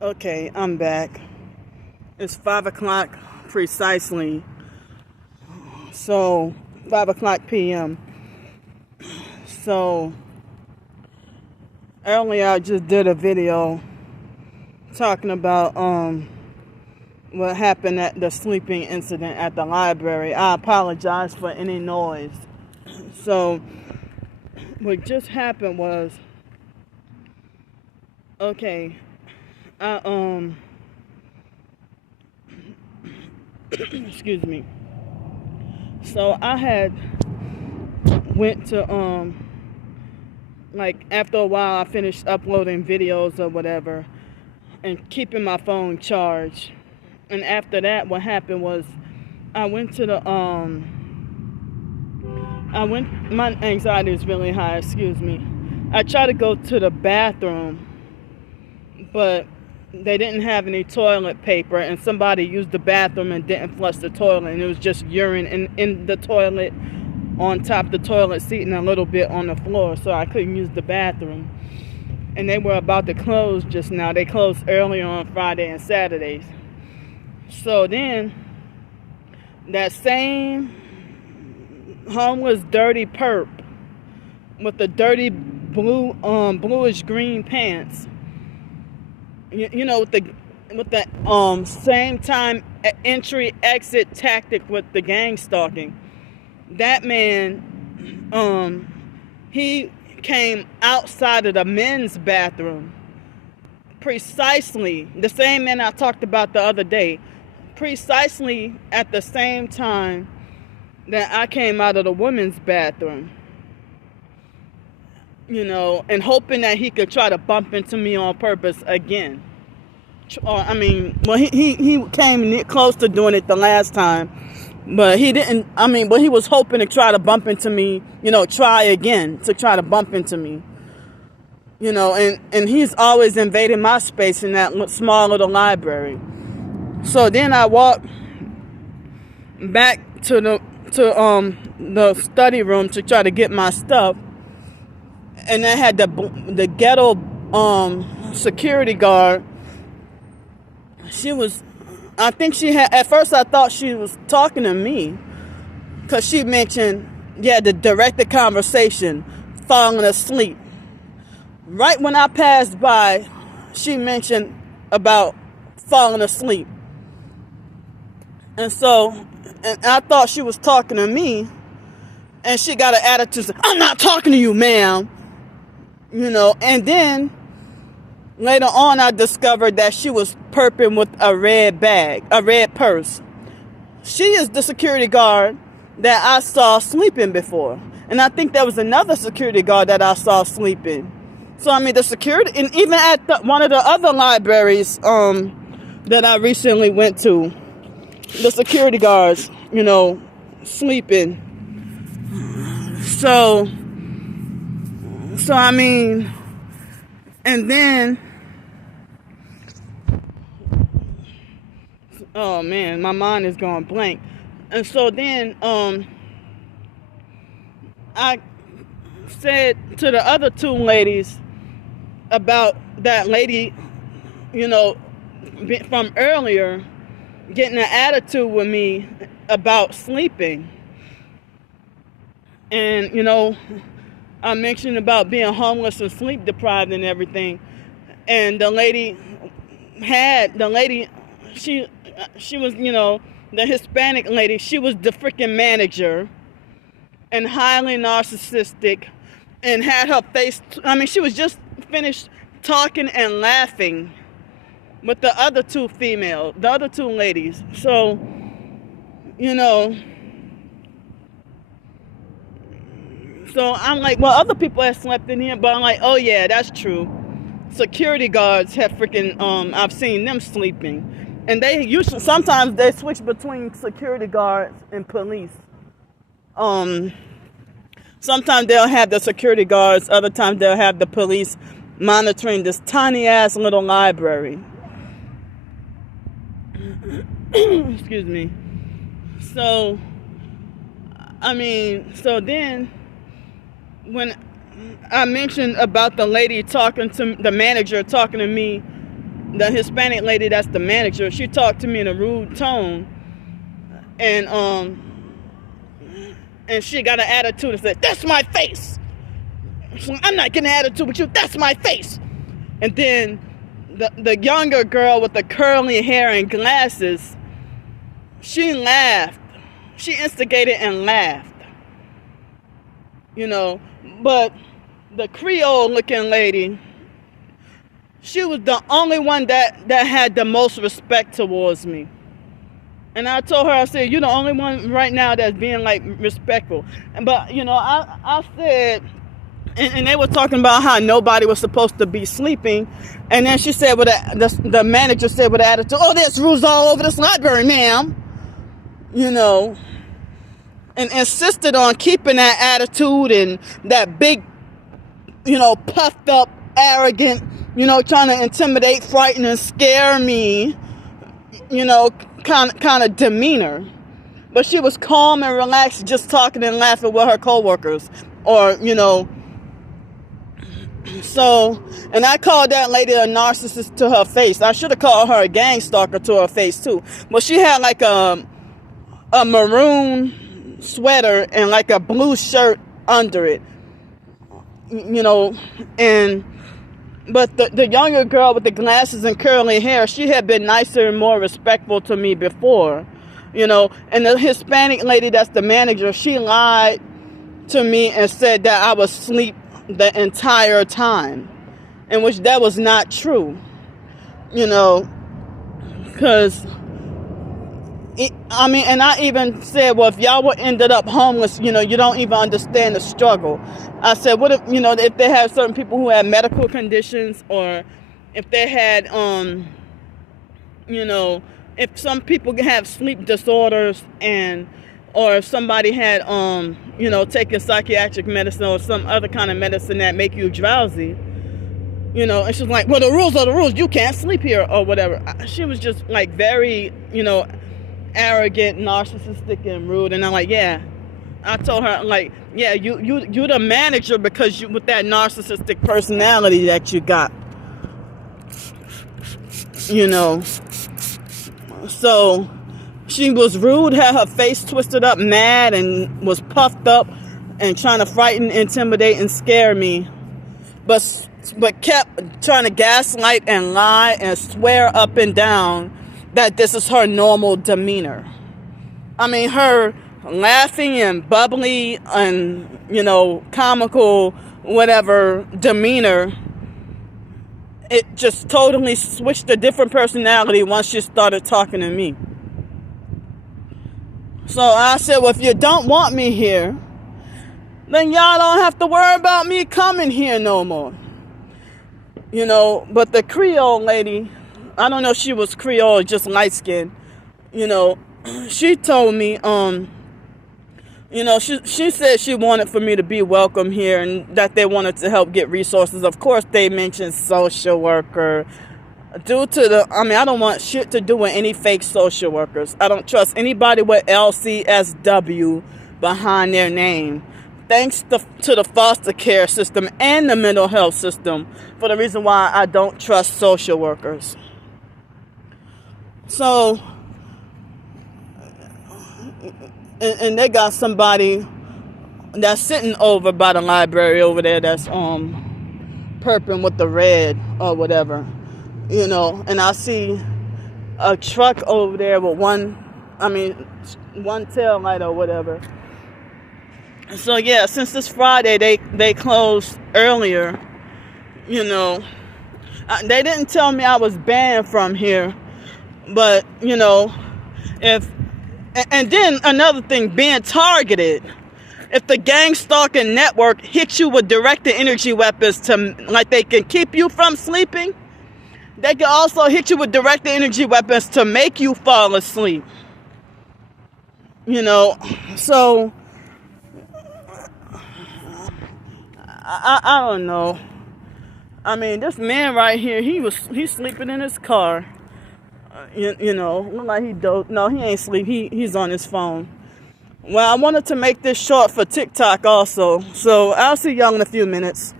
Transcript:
Okay, I'm back. It's 5 o'clock precisely. So, 5 o'clock p.m. So, earlier I just did a video talking about what happened at the sleeping incident at the library. I apologize for any noise. So, what just happened was, okay, I excuse me. So I had went to like after a while I finished uploading videos or whatever and keeping my phone charged. And after that what happened was I went to the my anxiety is really high, excuse me. I tried to go to the bathroom, but they didn't have any toilet paper, and somebody used the bathroom and didn't flush the toilet, and it was just urine in the toilet, on top of the toilet seat, and a little bit on the floor, so I couldn't use the bathroom. And they were about to close just now. They closed earlier on Friday and Saturdays. So then that same homeless dirty perp with the dirty bluish green pants, you know, with the same time entry exit tactic with the gang stalking. That man, he came outside of the men's bathroom, precisely the same man I talked about the other day, precisely at the same time that I came out of the women's bathroom. You know, and hoping that he could try to bump into me on purpose again. He came close to doing it the last time, but he didn't. But he was hoping to try to bump into me, you know, try again to try to bump into me. You know, and he's always invading my space in that small little library. So then I walked back to the study room to try to get my stuff. And I had the ghetto security guard. At first I thought she was talking to me, because she mentioned, the directed conversation, falling asleep. Right when I passed by, she mentioned about falling asleep. And I thought she was talking to me, and she got an attitude, I'm not talking to you, ma'am. You know, and then later on I discovered that she was perping with a red purse. She is the security guard that I saw sleeping before. And I think there was another security guard that I saw sleeping. So, the security, and even at one of the other libraries that I recently went to, the security guards, you know, sleeping. And then, oh man, my mind is going blank. And so then, I said to the other two ladies about that lady, you know, from earlier, getting an attitude with me about sleeping. And, you know, I mentioned about being homeless and sleep deprived and everything. And the lady, she was, you know, the Hispanic lady, she was the freaking manager and highly narcissistic and had her face, she was just finished talking and laughing with the other two ladies. So, you know, so I'm like, well, other people have slept in here, but I'm like, oh yeah, that's true. Security guards have freaking, I've seen them sleeping. And sometimes they switch between security guards and police. Sometimes they'll have the security guards, other times they'll have the police monitoring this tiny ass little library. Excuse me. So then when I mentioned about the lady the manager talking to me the Hispanic lady that's the manager, she talked to me in a rude tone, and she got an attitude and said, "That's my face. I'm not getting an attitude with you. That's my face." And then the younger girl with the curly hair and glasses, she laughed. She instigated and laughed. But the Creole-looking lady, she was the only one that had the most respect towards me. And I told her, I said, "You're the only one right now that's being like respectful." But I said, and they were talking about how nobody was supposed to be sleeping. And then she said, the manager said with an attitude, "Oh, there's rules all over this library, ma'am." And insisted on keeping that attitude and that big, puffed up, arrogant, trying to intimidate, frighten, and scare me, kind of demeanor. But she was calm and relaxed, just talking and laughing with her coworkers, So, and I called that lady a narcissist to her face. I should have called her a gang stalker to her face too. But she had like a maroon sweater and like a blue shirt under it, but the younger girl with the glasses and curly hair, she had been nicer and more respectful to me before, and the Hispanic lady that's the manager, she lied to me and said that I was asleep the entire time, in which that was not true, because and I even said, well, if y'all would ended up homeless, you don't even understand the struggle. I said, what if, if they had certain people who had medical conditions, or if they had, if some people have sleep disorders, or if somebody had, taken psychiatric medicine or some other kind of medicine that make you drowsy, and she's like, well, the rules are the rules. You can't sleep here or whatever. She was just like very, arrogant, narcissistic, and rude. And I'm like, yeah. I told her, like, yeah, you're the manager because you with that narcissistic personality that you got. So she was rude, had her face twisted up, mad, and was puffed up and trying to frighten, intimidate, and scare me. But kept trying to gaslight and lie and swear up and down that this is her normal demeanor. Her laughing and bubbly and, comical, whatever demeanor, it just totally switched a different personality once she started talking to me. So I said, well, if you don't want me here, then y'all don't have to worry about me coming here no more. But the Creole lady, I don't know if she was Creole or just light-skinned, she told me, she said she wanted for me to be welcome here and that they wanted to help get resources. Of course, they mentioned social worker. Due to I don't want shit to do with any fake social workers. I don't trust anybody with LCSW behind their name. Thanks to the foster care system and the mental health system for the reason why I don't trust social workers. So, and they got somebody that's sitting over by the library over there that's perping with the red or whatever, and I see a truck over there with one tail light or whatever. So yeah, since this Friday they closed earlier, they didn't tell me I was banned from here, but and then another thing, being targeted. If the gang stalking network hits you with directed energy weapons they can keep you from sleeping, they can also hit you with directed energy weapons to make you fall asleep. So I don't know. This man right here, he's sleeping in his car. Look like he dozed. No, he ain't sleep. He's on his phone. Well, I wanted to make this short for TikTok also. So I'll see y'all in a few minutes.